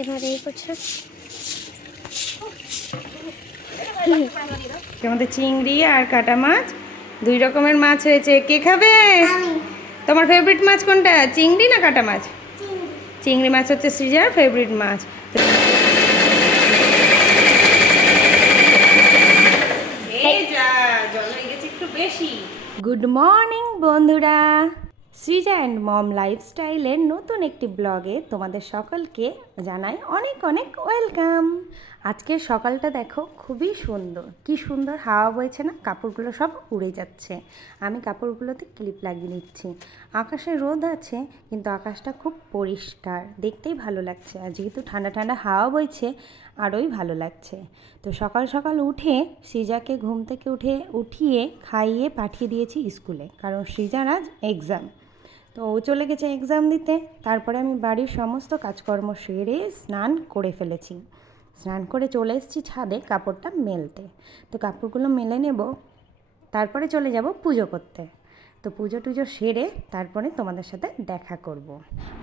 এবারে এই করছে আমাদের চিংড়ি আর কাটা মাছ, 2 রকমের মাছ হয়েছে। কে খাবে? তোমার ফেভারিট মাছ কোনটা, চিংড়ি না কাটা মাছ? চিংড়ি মাছ হচ্ছে সৃজার ফেভারিট মাছ। গুড মর্নিং বন্ধুরা, সৃজা অ্যান্ড মম লাইফস্টাইলের নতুন একটি ব্লগে তোমাদের সকলকে জানাই অনেক অনেক ওয়েলকাম। আজকের সকালটা দেখো খুবই সুন্দর, কি সুন্দর হাওয়া বইছে না, কাপড়গুলো সব উড়ে যাচ্ছে। আমি কাপড়গুলোতে ক্লিপ লাগিয়ে নিচ্ছি। আকাশে রোদ আছে কিন্তু আকাশটা খুব পরিষ্কার, দেখতেই ভালো লাগছে। আর যেহেতু ঠান্ডা ঠান্ডা হাওয়া বইছে আরোই ভালো লাগছে। তো সকাল সকাল উঠে সৃজাকে ঘুম থেকে উঠিয়ে খাইয়ে পাঠিয়ে দিয়েছি স্কুলে, কারণ সৃজার আজ এক্সাম। তো ও চলে গেছে এক্সাম দিতে। তারপরে আমি বাড়ির সমস্ত কাজকর্ম সেরে স্নান করে ফেলেছি। স্নান করে চলে এসেছি ছাদে কাপড়টা মেলতে। তো কাপড়গুলো মেলে নেব, তারপরে চলে যাব পুজো করতে। তো পুজো টুজো সেরে তারপরে তোমাদের সাথে দেখা করব।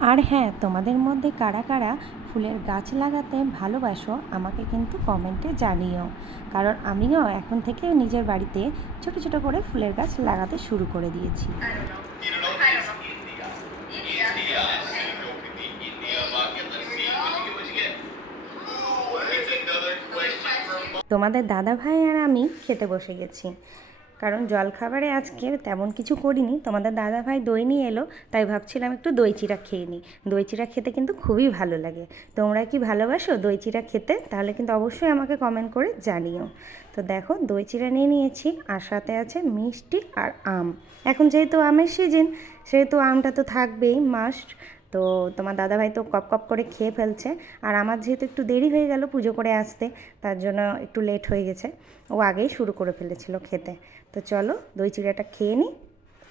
আর হ্যাঁ, তোমাদের মধ্যে কারা কারা ফুলের গাছ লাগাতে ভালোবাসো আমাকে কিন্তু কমেন্টে জানিও, কারণ আমিও এখন থেকে নিজের বাড়িতে ছোট ছোট করে ফুলের গাছ লাগাতে শুরু করে দিয়েছি। তোমাদের দাদা ভাই আর আমি খেতে বসে গেছি, কারণ জলখাবারে আজকে তেমন কিছু করিনি। তোমাদের দাদা ভাই দই নিয়ে এলো, তাই ভাবছিলাম একটু দই চিড়া খেয়ে নিই। দই চিড়া খেতে কিন্তু খুবই ভালো লাগে। তোমরা কি ভালোবাসো দই চিড়া খেতে? তাহলে কিন্তু অবশ্যই আমাকে কমেন্ট করে জানিও। তো দেখো দই চিড়া নিয়ে নিয়েছি, আর সাথে আছে মিষ্টি আর আম। এখন যেহেতু আমের সিজন, সেহেতু আমটা তো থাকবেই মাস্ট। তো তোমার দাদাভাই তো কপ কপ করে খেয়ে ফেলছে, আর আমার যেহেতু একটু দেরি হয়ে গেল পুজো করে আসতে, তার জন্য একটু লেট হয়ে গেছে। ও আগেই শুরু করে ফেলেছিল খেতে। তো চলো দই চিড়াটা খেয়ে নিই,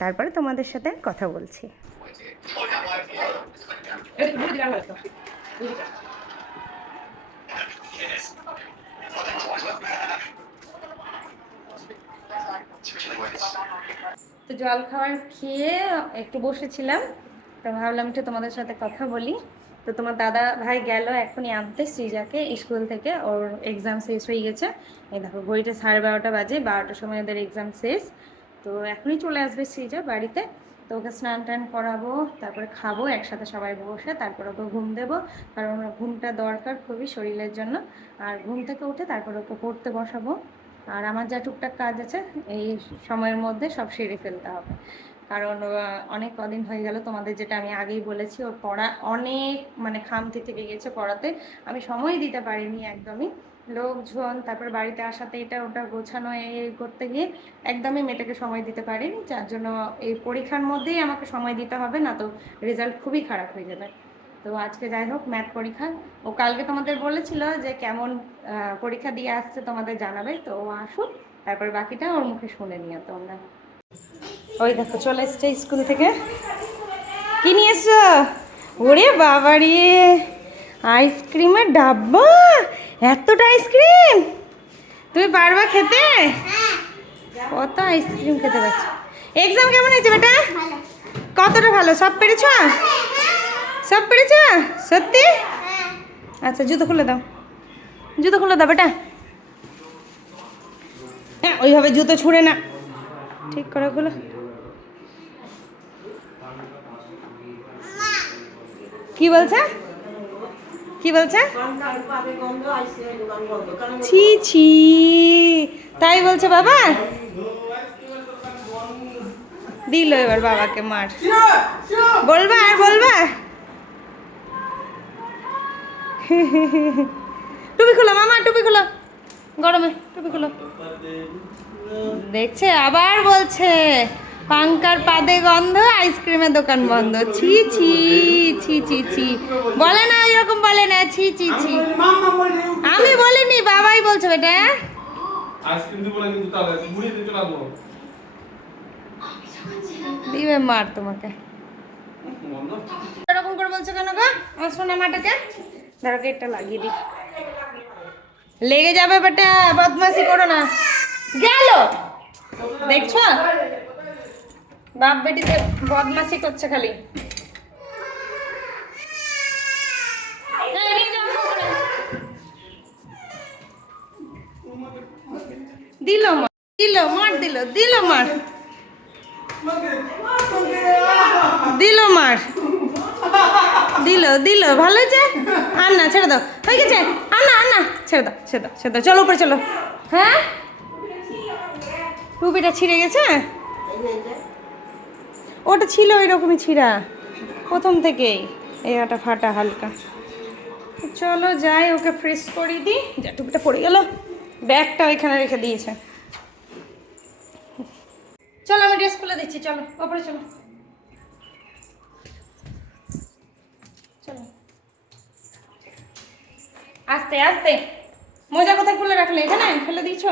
তারপরে তোমাদের সাথে কথা বলছি। তো জল খাবার খেয়ে একটু বসেছিলাম, তো ভাবলাম একটু তোমাদের সাথে কথা বলি। তো তোমার দাদা ভাই গেল এখনই আনতে সৃজাকে স্কুল থেকে, ওর এক্সাম শেষ হয়ে গেছে। এই দেখো ঘড়িটা 12:30 বাজে, 12টার সময় ওদের এক্সাম শেষ। তো এখনই চলে আসবে সৃজা বাড়িতে। তো ওকে স্নান টান করাবো, তারপরে খাবো একসাথে সবাই বসে, তারপর ওকে ঘুম দেবো, কারণ ওর ঘুমটা দরকার খুবই শরীরের জন্য। আর ঘুম থেকে উঠে তারপর ওকে পড়তে বসাবো। আর আমার যা টুকটাক কাজ আছে এই সময়ের মধ্যে সব সেরে ফেলতে হবে, কারণ অনেক কদিন হয়ে গেল, তোমাদের যেটা আমি আগেই বলেছি, ওর পড়া অনেক খামতি থেকে গেছে পড়াতে। আমি সময় দিতে পারিনি একদমই। লোকজন, তারপর বাড়িতে আসাতে এটা ওটা গোছানো এই করতে গিয়ে একদমই মেয়েটাকে সময় দিতে পারিনি, যার জন্য এই পরীক্ষার মধ্যেই আমাকে সময় দিতে হবে, না তো রেজাল্ট খুবই খারাপ হয়ে যাবে। তো আজকে যাই হোক ম্যাথ পরীক্ষা, ও কালকে তোমাদের বলেছিল যে কেমন পরীক্ষা দিয়ে আসছে তোমাদের জানাবে। তো ও আসুক, তারপর বাকিটা ওর মুখে শুনে নিও তোমরা। ওই দেখো চলে এসছে স্কুল থেকে। কি নিয়ে এসছো? ওরে বাবা রে, আইসক্রিমের ডাব্বা! এতটা আইসক্রিম তুমি পারবা খেতে? কত আইসক্রিম খেতে পারছো? এক্সাম কেমন হয়েছে বেটা? কতটা ভালো? সব পেরেছ? সব পেরেছ সত্যি? আচ্ছা জুতো খুলে দাও, জুতো খুলে দাও বেটা। হ্যাঁ ওইভাবে জুতো ছুঁড়ে না, ঠিক করে খুলো। কি বলছে? কি বলছে? ছি ছি, তাই বলছে বাবা? দিল এবার বাবাকে মার। বলবা আর বলবা? টুপি খুলো মামা, টুপি খুলো, গরমে টুপি খুলো। দেখছে আবার বলছে পাঙ্কার পাদে গন্ধ, আইসক্রিমের দোকান বন্ধ। ছি ছি ছি ছি ছি, বলে না এরকম, বলে না ছি ছি ছি। আমি বলিনি, বাবাই বলছে বেটা। আইসক্রিম দিব না কিন্তু, তাহলে মুড়ি দিয়ে চলা দেবো, দিবে মার তোমাকে। এরকম করে বলছে কেন গো আমার সোনা মাটাকে? ধরো গেটটা লাগিয়ে দিই, লেগে যাবে বেটা, বদমাশি করো না। গেল দেখছো, বাপ বেটিতে বদমাশি করছে খালি। দিল দিল মার, দিল মার, দিল দিল, ভালো হয়েছে। আর না, ছেড়ে দাও, হয়ে গেছে। আর না, আর না, ছেড়ে দাও, ছেড়ে দাও, ছেড়ে দাও, চলো উপরে চলো। হ্যাঁ, টুপিটা ছিঁড়ে গেছে। ওটা ছিল এরকমই ছিঁড়া প্রথম থেকেই, এটা ফাটা হালকা। চলো যাই, ওকে ফ্রেশ করে দিই। যা, টুপিটা পড়ে গেল, ব্যাগটা ওইখানে রেখে দিয়েছে। চলো আমি ড্রেস খুলে দিচ্ছি, চলো ওপরে চলো। চলো আস্তে আস্তে। মোজা কোথায় খুলে রাখলে? এখানে ফেলে দিয়েছো?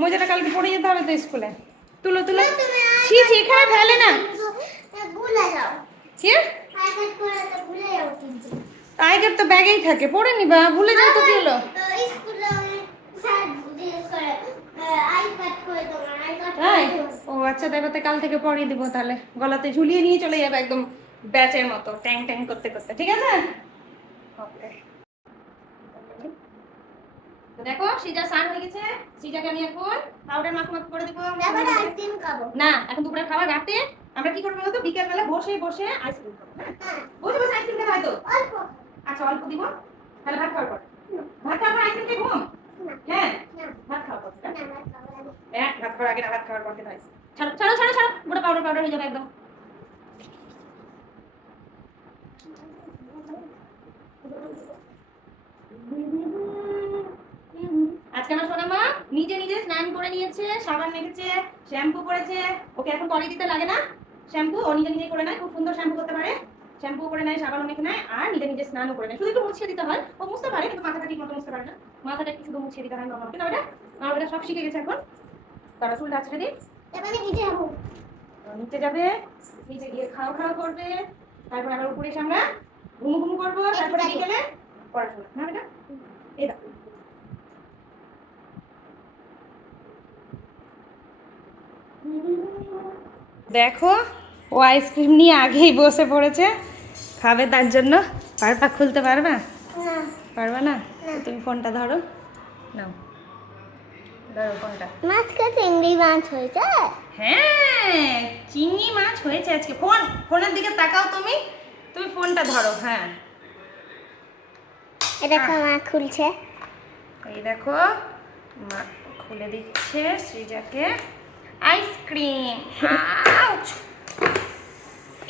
মোজাটা কালকে পরে যেতে হবে তো স্কুলে। তুলো তুলো। ছি ছি, এখানে ফেলে না। কি টাইগার তো ব্যাগেই থাকে, পরে নিবা, ভুলে যাও তো। কি হলো? তাই? ও আচ্ছা, দেখো তো কাল থেকে পরিয়ে দিব তাহলে। গলাতে ঝুলিয়ে নিয়ে চলে যাবে একদম ব্যাচের মতো, ট্যাং ট্যাং করতে করতে। ঠিক আছে? ওকে। তো দেখো সিজা স্নান হয়ে গেছে। সিজাকে আমি এখন পাউডার মাখো মাখো করে দেবো। আইসক্রিম খাবো না, এখন দুপুরে খাবার রাতে আমরা কি করবো বলতো? বিকেল বেলা বসে বসে আইসক্রিম খাবো। হ্যাঁ, বসে বসে আইসক্রিম খাবো হয়তো। আচ্ছা অল্প দিব, তাহলে ভাত খাওয়ার পর। ভাত খাওয়ার পর আইসক্রিম খেয়ে ঘুম। হ্যাঁ, ভাত খাওয়ার পর। হ্যাঁ, ভাত খাওয়ার আগে না, ভাত খাওয়ার পর খেতে হয়। ছাড়ো ছাড়ো ছাড়ো ছাড়ো, পুরো পাউডার পাউডার হয়ে যাবে একদম। আজকে আমার সোনা মা নিজে নিজে স্নান করে নিয়েছে, সাবান মেখেছে, শ্যাম্পু করেছে। ওকে এখন পরে দিতে লাগে না শ্যাম্পু, ও নিজে নিজে করে নেয়, খুব সুন্দর শ্যাম্পু করতে পারে। শ্যাম্পু করে নেয়, সাবানও মেখে নেয়, আর নিজে নিজে স্নানও করে নেয়। শুধু একটু মুছিয়ে দিতে হয়, ও মুছতে পারে কিন্তু মাথাটা ঠিক মতো মুছতে পারে না। মাথাটা একটু শুধু মুছিয়ে দিতে হয় নরমাল। কিন্তু ওটা সব শিখে গেছে এখন। তারা চুলটা আছড়ে দিই, এবারে নিচে যাবো। নিচে যাবে, নিচে গিয়ে খাওয়া খাওয়া করবে, তারপর আবার উপরে এসে আমরা ঘুমু ঘুমু করবো, তারপরে বিকেলে পড়াশোনা। না বেটা, এই দেখো দেখো, ও আইসক্রিম নিয়ে আগেই বসে পড়েছে, খাবে। তার জন্য পারপা খুলতে পারবা না? পারবা না? তুমি ফোনটা ধরো, নাও ধরো ফোনটা। মাছকে চিংড়ি মাছ হয়েছে। হ্যাঁ, চিংড়ি মাছ হয়েছে আজকে। ফোনের দিকে তাকাও তুমি, তুমি ফোনটা ধরো। হ্যাঁ, এটা মা খুলছে। এই দেখো মা খুলে দিচ্ছে সৃজাকে আইসক্রিম। আউচ!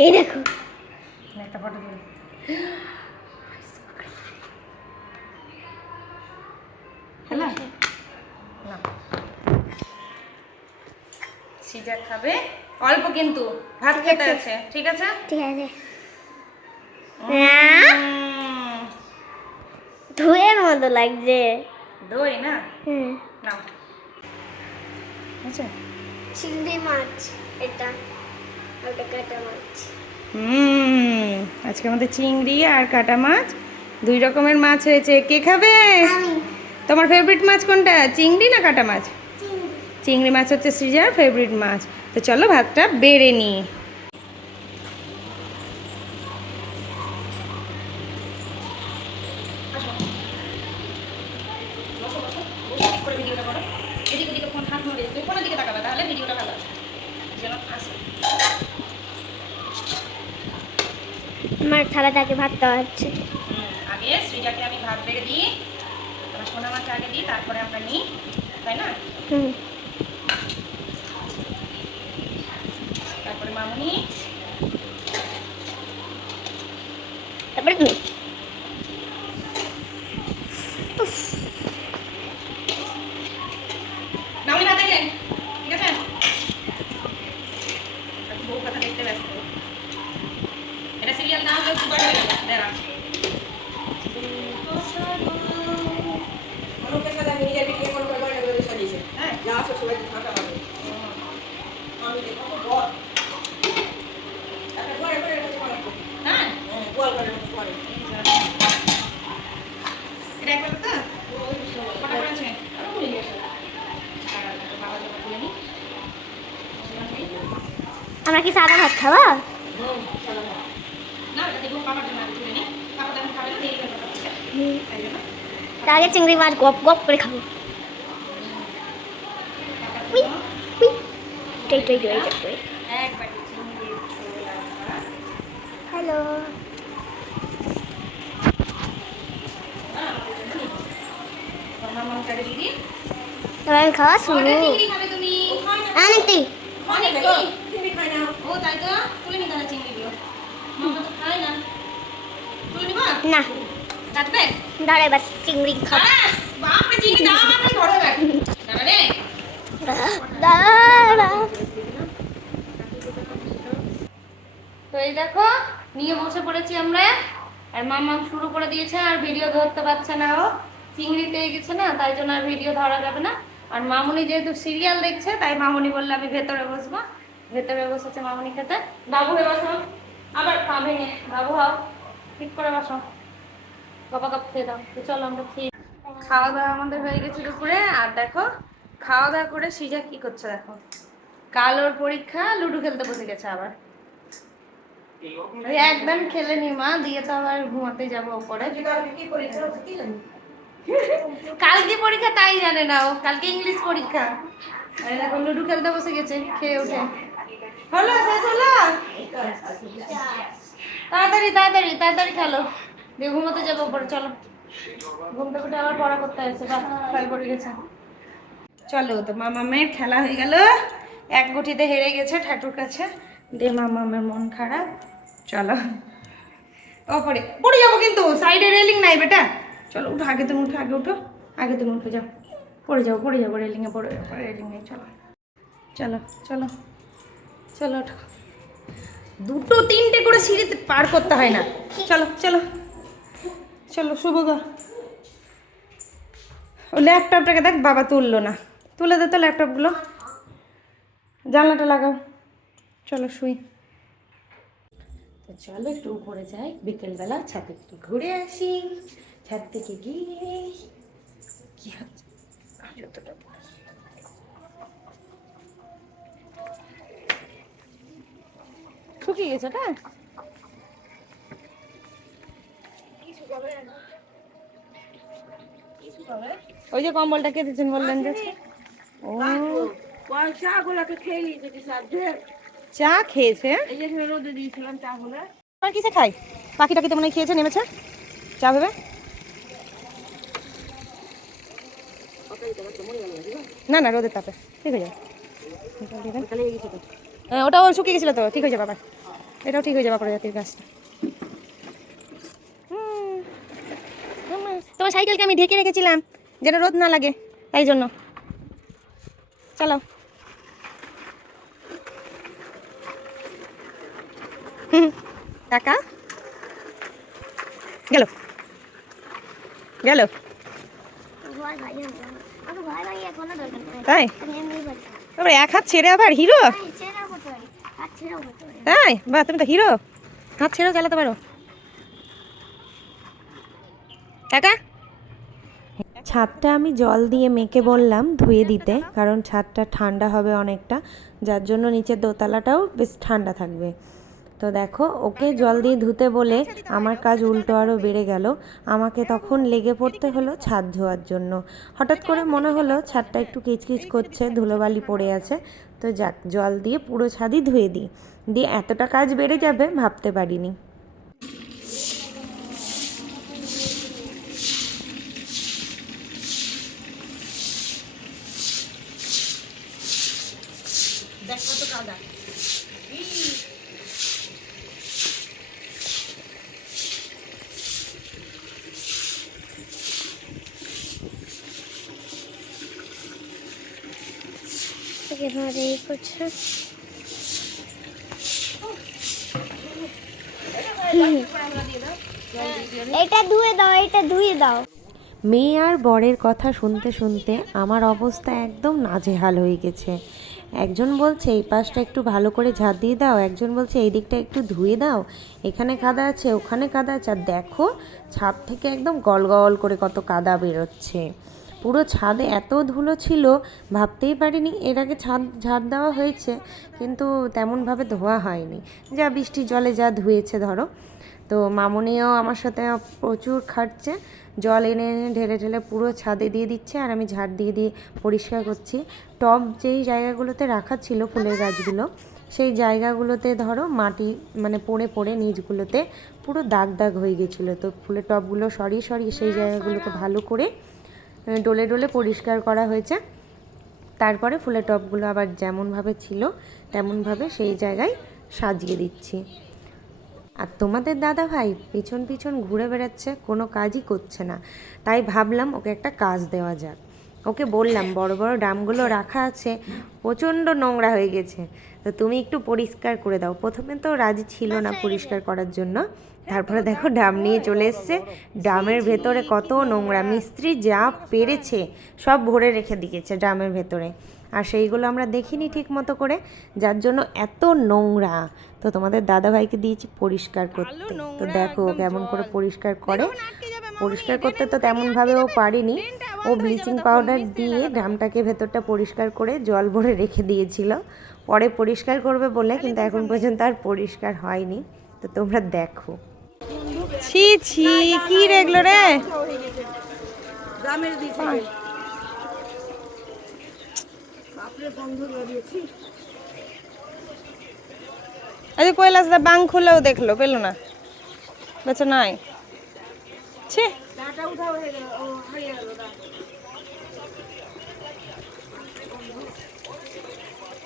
এই দেখো, একটা ফটো দিই। হ্যালো, না সিজা খাবে অল্প, কিন্তু ভাত খেতে আছে। ঠিক আছে, ঠিক আছে। ধুয়ের মতো লাগছে। দই না? হুম, নাও। আচ্ছা, চিংড়ি মাছ এটা, ওটা কাটা মাছ। আজকে আমাদের চিংড়ি আর কাটা মাছ, দুই রকমের মাছ হয়েছে। কে খাবে? আমি। তোমার ফেভারিট মাছ কোনটা, চিংড়ি না কাটা মাছ? চিংড়ি। চিংড়ি মাছ হচ্ছে সৃজার ফেভারিট মাছ। তো চলো ভাতটা বেড়ে নিই। আমার থালাটাকে ভাত দেওয়া হচ্ছে। আগে সৃজাকে আমি ভাত বেড়ে দিই, আমার সোনা মাছ আগে দিই, তারপরে আমরা নিই, তাই না? হুম, তারপরে মামুনি, তারপরে তুমি। মামুনি ভাত দেখলেন? ঠিক আছে, বউ কথা দেখতে ব্যস্ত। এটা সিরিয়াল না হলে দুবার হয়ে গেল। দাঁড়া, আমরা কি সাদা ভাত খাওয়া? তার আগে চিংড়ি মাছ গপ গপ করে খাবো। We, we. এক বাটি চিংড়ির ঝোল আর ভাত। হ্যালো। মামা কাটে দিদি। তোমার খাওয়া শুরু। কয়টা চিংড়ি খাবে তুমি? অনেকটাই। অনেক তো চিংড়ি খাই না। ও তাই তো তুলে নি তাহলে চিংড়িগুলো। মামা তো খায় না। তুলে নিবা? না, কাটবে? দাঁড়া এবার চিংড়ি খাবো। বাপরে চিংড়ি দাও আমাকে ধরো এবার। দাঁড়া রে। দাঁড়া। তো এই দেখো নিয়ে বসে পড়েছি আমরা, আর মাম্মা শুরু করে দিয়েছে, আর ভিডিও ধরতে পারছে না, ও চিংড়ি পেয়ে গেছে না, তাই জন্য আর ভিডিও ধরা যাবে না। আর মামুনি যেহেতু সিরিয়াল দেখছে, তাই মামুনি বললে আমি ভেতরে বসবো। ভেতরে বসেছে মামুনি খেতে। বাবু হয়ে বসো, আবার পা ভেঙে বাবু হও, ঠিক করে বসো, বাবা কাপ খেয়ে দাও। তো চলো আমরা খেয়ে। খাওয়া দাওয়া আমাদের হয়ে গেছে দুপুরে, আর দেখো খাওয়া দাওয়া করে সিজা কি করছে দেখো, কাল ওর পরীক্ষা, লুডো খেলতে বসে গেছে আবার। ওই একদম খেলে নি মা, দিয়ে তো আবার ঘুমাতে যাবো ওপরে। কালকে পরীক্ষা তাই জানে না ও, কালকে ইংলিশ পরীক্ষা। আর এখন লুডো খেলতে বসে গেছে খেয়ে উঠে। হলো শেষ হলো, তাড়াতাড়ি তাড়াতাড়ি তাড়াতাড়ি খেলো, দিয়ে ঘুমাতে যাবো ওপরে। চলো ঘুম থেকে উঠে আবার পড়া করতে আসছে, বা ফেল পড়ে গেছে। চলো তো মামামের খেলা হয়ে গেল, এক গুটিতে হেরে গেছে ঠাকুর কাছে, দিয়ে মামামের মন খারাপ। চলো ওপরে, পড়ে যাবো কিন্তু, সাইডে রেলিং নাই বেটা। চলো উঠো, আগে তুমি উঠো, আগে উঠো, আগে তুমি উঠে যাও, পড়ে যাবো রেলিংয়ে, পড়ে রেলিং নেই। চলো চলো চলো চলো ওঠো, দুটো তিনটে করে সিঁড়িতে পার করতে হয় না। চলো চলো চলো শুভ গো। ও ল্যাপটপটাকে দেখ বাবা তুললো না, তুলে দে তো ল্যাপটপগুলো, জানলাটা লাগাও। চলো শুই। তো চলো একটু উপরে যাই, বিকেলবেলা ছাদে একটু ঘুরে আসি। ছাদ থেকে গিয়ে কি হচ্ছে যতটা শুকিয়ে গেছে ওটা। ওই যে কম্বলটা কেটেছেন বললেন যে, ও চা খেয়েছে, রোদে দিয়েছিলাম চা গুলো। আর কিসে খাই, পাখিটা কি তেমন খেয়েছে, নেমেছে চা ভেবে। না না রোদের তাপে ঠিক হয়ে যাবে, ওটাও শুকিয়ে গেছিল তো, ঠিক হয়ে যাবে আবার, এটাও ঠিক হয়ে যাবে প্রজাতির গাছটা। তোমার সাইকেলকে আমি ঢেকে রেখেছিলাম যেন রোদ না লাগে, তাই জন্য। চলো টাকা গেল গেল, তাই তারপরে এক হাত ছেড়ে আবার হিরো, তাই বাহ তুমি তো হিরো, হাত ছেড়েও চালাতে পারো। টাকা ছাদটা আমি জল দিয়ে মেখে বললাম ধুয়ে দিতে, কারণ ছাদটা ঠান্ডা হবে অনেকটা, যার জন্য নিচের দোতলাটাও বেশ ঠান্ডা থাকবে। তো দেখো ওকে জল দিয়ে ধুতে বলে আমার কাজ উল্টো আরও বেড়ে গেল। আমাকে তখন লেগে পড়তে হলো ছাদ ধোয়ার জন্য। হঠাৎ করে মনে হলো ছাদটা একটু কিচকিচ করছে, ধুলোবালি পড়ে আছে, তো যাক জল দিয়ে পুরো ছাদই ধুয়ে দিই। দিয়ে এতটা কাজ বেড়ে যাবে ভাবতে পারিনি। করছে এটা ধুয়ে দাও, এটা ধুয়ে দাও। মেয়ে আর বরের কথা শুনতে শুনতে আমার অবস্থা একদম নাজেহাল হয়ে গেছে। একজন বলছে এই পাশটা একটু ভালো করে ঝাঁট দিয়ে দাও, একজন বলছে এই দিকটা একটু ধুয়ে দাও, এখানে কাদা আছে ওখানে কাদা আছে। আর দেখো ছাদ থেকে একদম গল গল করে কত কাদা বেরোচ্ছে, পুরো ছাদে এত ধুলো ছিল, ভাবতেই পারিনি এর আগে ছাদ ঝাড় দেওয়া হয়েছে কিন্তু তেমনভাবে ধোয়া হয়নি, যা বৃষ্টির জলে যা ধুয়েছে ধরো। তো মামুনিও আমার সাথে প্রচুর খাটছে, জল এনে এনে ঢেলে ঢেলে পুরো ছাদে দিয়ে দিচ্ছে, আর আমি ঝাড় দিয়ে দিয়ে পরিষ্কার করছি। টব যেই জায়গাগুলোতে রাখা ছিল ফুলের গাছগুলো, সেই জায়গাগুলোতে ধরো মাটি মানে পড়ে পড়ে নিচগুলোতে পুরো দাগ দাগ হয়ে গেছিলো। তো ফুলের টবগুলো সরিয়ে সরিয়ে সেই জায়গাগুলোকে ভালো করে ডলে ডলে পরিষ্কার করা হয়েছে। তারপরে ফুলের টবগুলো আবার যেমনভাবে ছিল তেমনভাবে সেই জায়গায় সাজিয়ে দিচ্ছি। আর তোমাদের দাদা ভাই পিছন পিছন ঘুরে বেড়াচ্ছে, কোনো কাজই করছে না। তাই ভাবলাম ওকে একটা কাজ দেওয়া যাক। ওকে বললাম বড় বড় ড্রামগুলো রাখা আছে, প্রচণ্ড নোংরা হয়ে গেছে, তো তুমি একটু পরিষ্কার করে দাও। প্রথমে তো রাজি ছিল না পরিষ্কার করার জন্য, তারপরে দেখো ড্রাম নিয়ে চলে এসছে। ড্রামের ভেতরে কত নোংরা, মিস্ত্রি যা পেরেছে সব ভরে রেখে দিয়েছে ড্রামের ভেতরে, আর সেইগুলো আমরা দেখিনি ঠিক মতো করে, যার জন্য এত নোংরা। তো তোমাদের দাদাভাইকে দিয়েছি পরিষ্কার করতে, তো দেখো কেমন করে পরিষ্কার করে। পরিষ্কার করতে তো তেমনভাবে ও পারেনি, ও ব্লিচিং পাউডার দিয়ে ড্রামটাকে ভেতরটা পরিষ্কার করে জল ভরে রেখে দিয়েছিল, পরে পরিষ্কার করবে বলে, কিন্তু এখন পর্যন্ত আর পরিষ্কার হয়নি। তো তোমরা দেখো। ছি ছি, কি রেগলো রে। আরে কৈলাসদা বাং খুলেও দেখলো, পেলো না, বেচা নাই। ছি,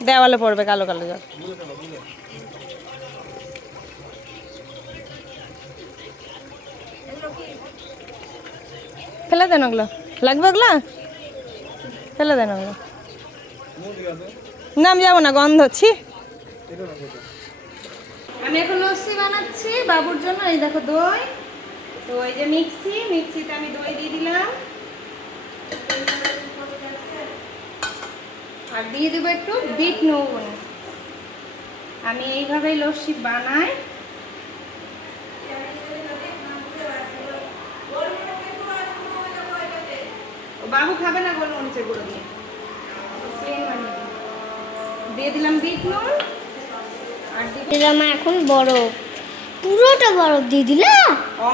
দেওয়ালে পড়বে কালো কালো জল। ফেলে দেন ওগুলো, লাগবে ওগুলো ফেলে দেন ওগুলো। না আমি যাবো না, গন্ধ। ছি, আমি এখন লস্যি বানাচ্ছি বাবুর জন্য। এই দেখো দই, তো এই যে মিক্সিতে আমি দই দিয়ে দিলাম, আর দিয়ে দেবো একটু বিট নুন। আমি এইভাবেই লস্যি বানাই। বাবু খাবে না গোলমরিচের গুঁড়ো দিয়ে, দিয়ে দিলাম বিট নুন, আর দিলাম এখন বরফ, পুরোটা বরফ দিয়ে দিলা?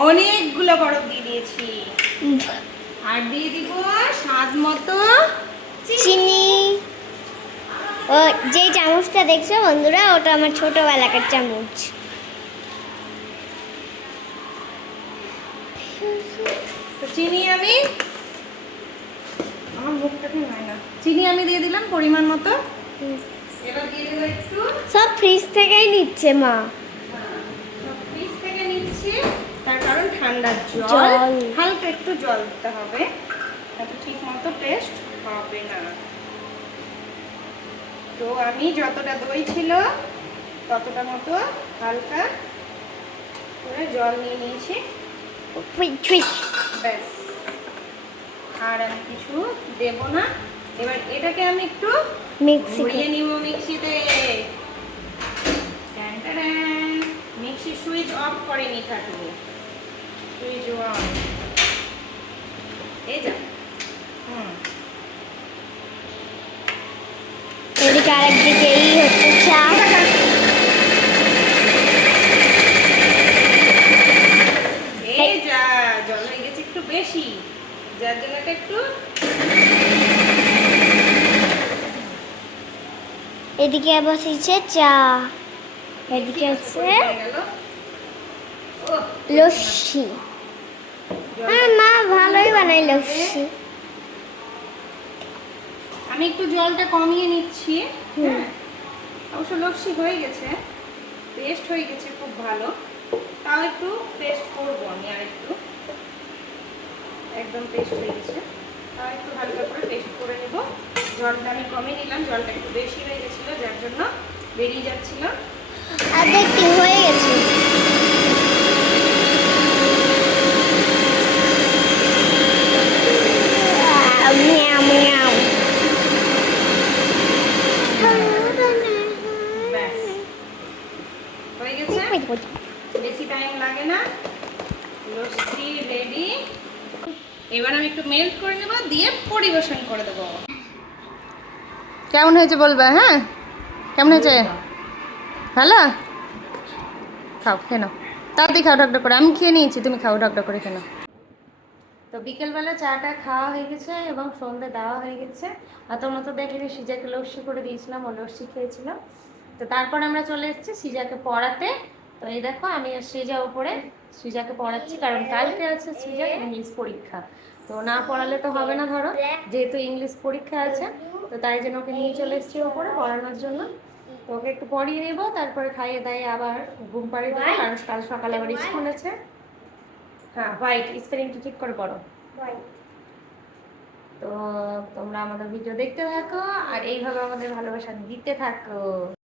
অনেকগুলো বরফ দিয়ে দিয়েছি। আর দিয়ে দিব স্বাদ মতো চিনি। ও যেই চামচটা দেখছো বন্ধুরা, ওটা আমার ছোটবেলাকার চামচ। তো চিনি আমি, আমার মুখটাকে হয় না, চিনি আমি দিয়ে দিলাম পরিমাণ মতো। এবার দিয়ে দেবো একটু, সব ফ্রিজ থেকেই নিচ্ছে মা। ফ্রিজ থেকে নিচ্ছি, তার কারণ ঠান্ডা জল, জল। হালকা একটু জল দিতে হবে, তাতে ঠিক মতো পেস্ট হবে না। তো আমি যতটা দই ছিল ততটা মতো হালকা করে জল নিয়ে নিয়েছি, ব্যাস। আর আমি কিছু দেব না। এবার এটাকে আমি একটু ঘুরিয়ে নিব মিক্সিতে। মিক্সি সুইচ অফ করেনি থাকবো, সুইচ অন, এই যা। এদিকে আরেকদিকে এই হচ্ছে চা। এই যা, জল হয়ে গেছে একটু বেশি, যার জন্য এটা একটু। এদিকে বসেছে চা, এদিকে হচ্ছে লস্যি। মা ভালোই বানাই লস্যি। আমি একটু জলটা কমিয়ে নিচ্ছি। অবশ্য লস্যি হয়ে গেছে, পেস্ট হয়ে গেছে খুব ভালো, তাও একটু পেস্ট করবো আমি, আর একটু একদম পেস্ট হয়ে গেছে, তাও একটু হালকা করে পেস্ট করে নেব। জলটা আমি কমিয়ে নিলাম, জলটা একটু বেশি হয়ে গেছিলো, যার জন্য বেরিয়ে যাচ্ছিল। আর দেখি হয়ে গেছে। ব্যাস হয়ে গেছে, বেশি টাইম লাগে না, লস্যি রেডি। এবার আমি একটু মেল্ট করে নেব, দিয়ে পরিবেশন করে দেবো। কেমন হয়েছে বলবে? হ্যাঁ, কেমন হয়েছে? ভালো? খাও, খেয়ে নাও। তাড়াতাড়ি খাও ঢকঢক করে, আমি খেয়ে নিয়েছি, তুমি খাও ঢকঢক করে খেলো। তো বিকেলবেলা চাটা খাওয়া হয়ে গেছে এবং সন্ধ্যে দেওয়া হয়ে গেছে। আর তোমরা তো দেখলে সিজাকে লস্যি করে দিয়েছিলাম, ও লস্যি খেয়েছিলাম। তো তারপর আমরা চলে এসেছি সিজাকে পড়াতে। তো এই দেখো আমি আর সিজা উপরে সিজাকে পড়াচ্ছি, কারণ কালকে আছে সিজার ইংলিশ পরীক্ষা। তো না পড়ালে তো হবে না, ধরো যেহেতু ইংলিশ পরীক্ষা আছে, তো তাই জন্য ওকে নিয়ে চলে এসেছি উপরে পড়ানোর জন্য। তো ওকে একটু পড়িয়ে নেবো, তারপরে খাইয়ে দাইয়ে আবার ঘুম পাড়িয়ে দেবো, কারণ কাল সকালে আবার স্কুল আছে। হ্যাঁ, হোয়াইট, স্পেলিংটা ঠিক করে পড়ো। তো তোমরা আমাদের ভিডিও দেখতে থাকো আর এইভাবে আমাদের ভালোবাসা দিতে থাকো।